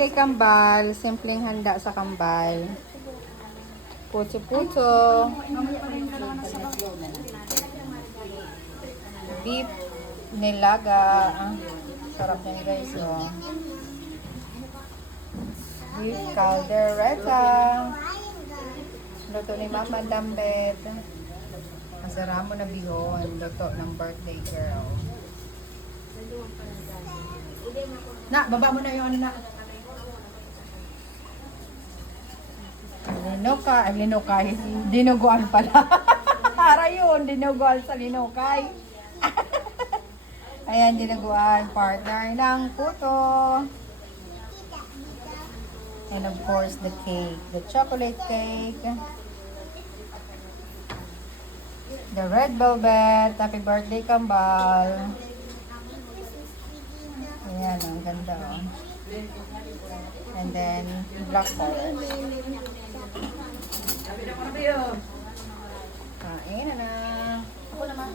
birthday kambal. Simpleng handa sa kambal. Puto-puto. Beef nilaga. Sarap yan guys, oh. Beef caldereta. Luto ni Mama Dambet. Masarap mo na bihon. Luto ng birthday girl. Na, baba mo na yung ano na. Linokay. Dinuguan pala. Para yun, dinuguan sa linokay. Ayan, dinuguan. Partner ng puto. And of course, the cake. The chocolate cake. The red velvet. Happy birthday, kambal. Ayan, ang ganda, oh. And then, black forest. Kain na na. Ako naman.